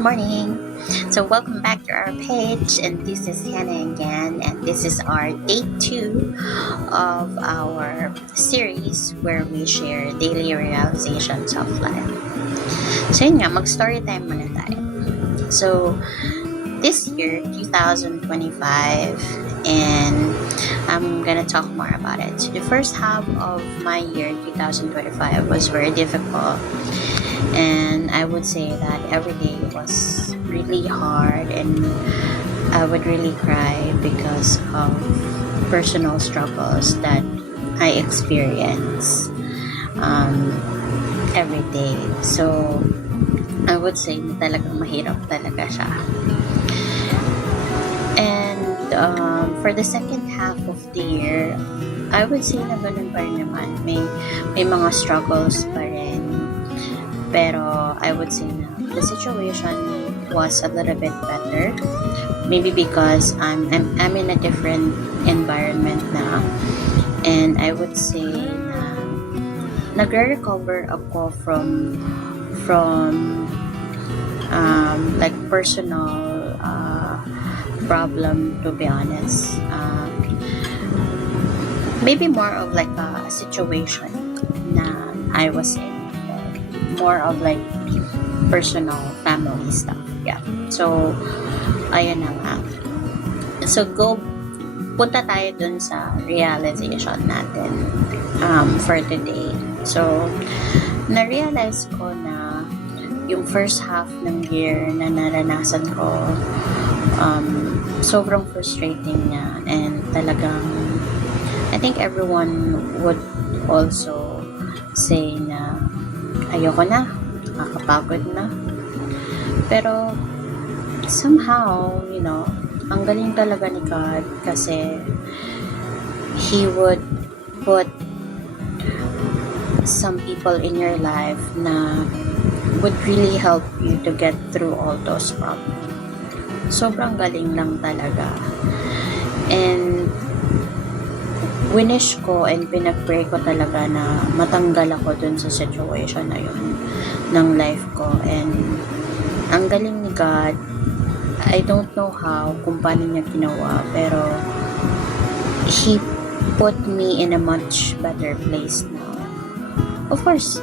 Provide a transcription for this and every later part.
Good morning. So welcome back to our page, and this is Hannah again, and this is our day 2 of our series where we share daily realizations of life. So yun nga, mag-story time muna tayo. So this year, 2025, and I'm gonna talk more about it. So the first half of my year, 2025, was very difficult. And I would say that every day was really hard, and I would really cry because of personal struggles that I experience every day. So I would say na talagang mahirap talaga siya. And for the second half of the year, I would say na ganun pa rin naman. May mga struggles pa rin. Pero I would say na the situation was a little bit better. Maybe because I'm in a different environment na. And I would say na nagre-recover ako from like personal problem, to be honest. Maybe more of like a situation na I was in. More of like personal family stuff. Yeah. So, ayun na nga. So, punta tayo dun sa realization natin for today. So, na-realize ko na yung first half ng year na naranasan ko, sobrang frustrating niya, and talagang I think everyone would also say na ayoko na, nakakapagod na. Pero somehow, ang galing talaga ni God, kasi He would put some people in your life na would really help you to get through all those problems. Sobrang galing lang talaga. And winish ko and pinag-pray ko talaga na matanggal ako dun sa situation na yun ng life ko. And ang galing ni God, I don't know how, kung paano niya ginawa, pero He put me in a much better place now. Of course,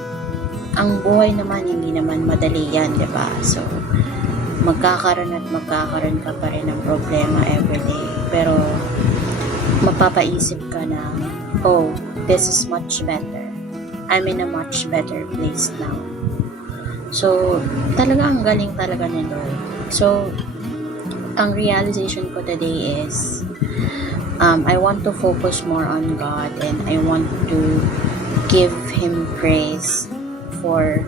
ang buhay naman, hindi naman madali yan, di ba? So, magkakaroon ka pa rin ng problema everyday. Pero mapapaisip ka na, oh, this is much better. I'm in a much better place now. So, talaga ang galing talaga ni Lord. So, ang realization ko today is, I want to focus more on God, and I want to give Him praise for,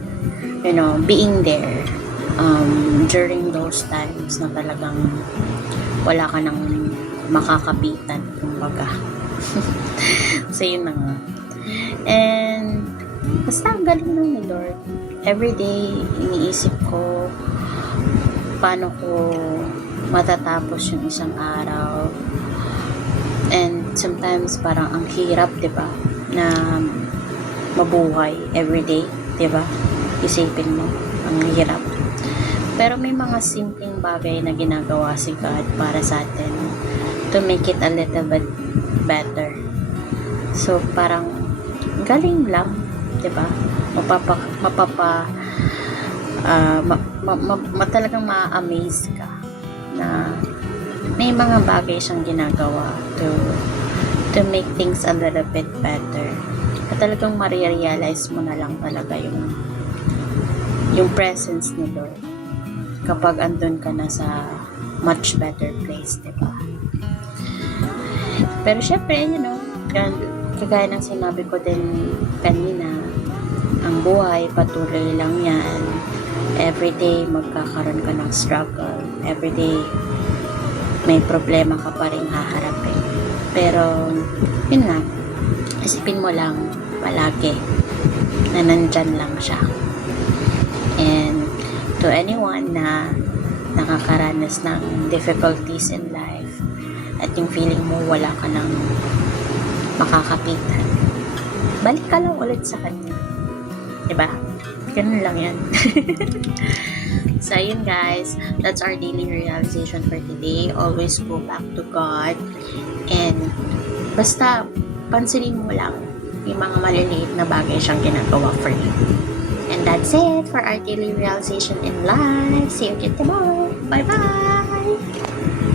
being there during those times na talagang wala ka nang makakapitan, kumbaga. So, yun na nga. And, basta ang galing lang ni Lord. Every day, iniisip ko, paano ko matatapos yung isang araw. And, sometimes, parang ang hirap, diba? Na mabuhay everyday, diba? Isipin mo, ang hirap. Pero may mga simpleng bagay na ginagawa si God para sa atin to make it a little bit better. So, parang galing lang, 'di ba? Talagang ma-amaze ka na may mga bagay siyang ginagawa to make things a little bit better. At talagang ma-realize mo na lang talaga yung presence ni Lord kapag andun ka na sa much better place, 'di ba? Pero syempre, kagaya ng sinabi ko din kanina, ang buhay, patuloy lang yan. Everyday, magkakaroon ka ng struggle. Everyday, may problema ka pa rin haharapin. Pero, yun nga, isipin mo lang palagi na nandyan lang siya. And, to anyone na nakakaranas ng difficulties in life, at yung feeling mo wala ka nang makakapitan, balik ka lang ulit sa Kanya. Diba? Ganun lang yan. So, yun guys. That's our daily realization for today. Always go back to God. And basta, pansinin mo lang yung mga maliliit na bagay siyang ginagawa for you. And that's it for our daily realization in life. See you again tomorrow. Bye-bye!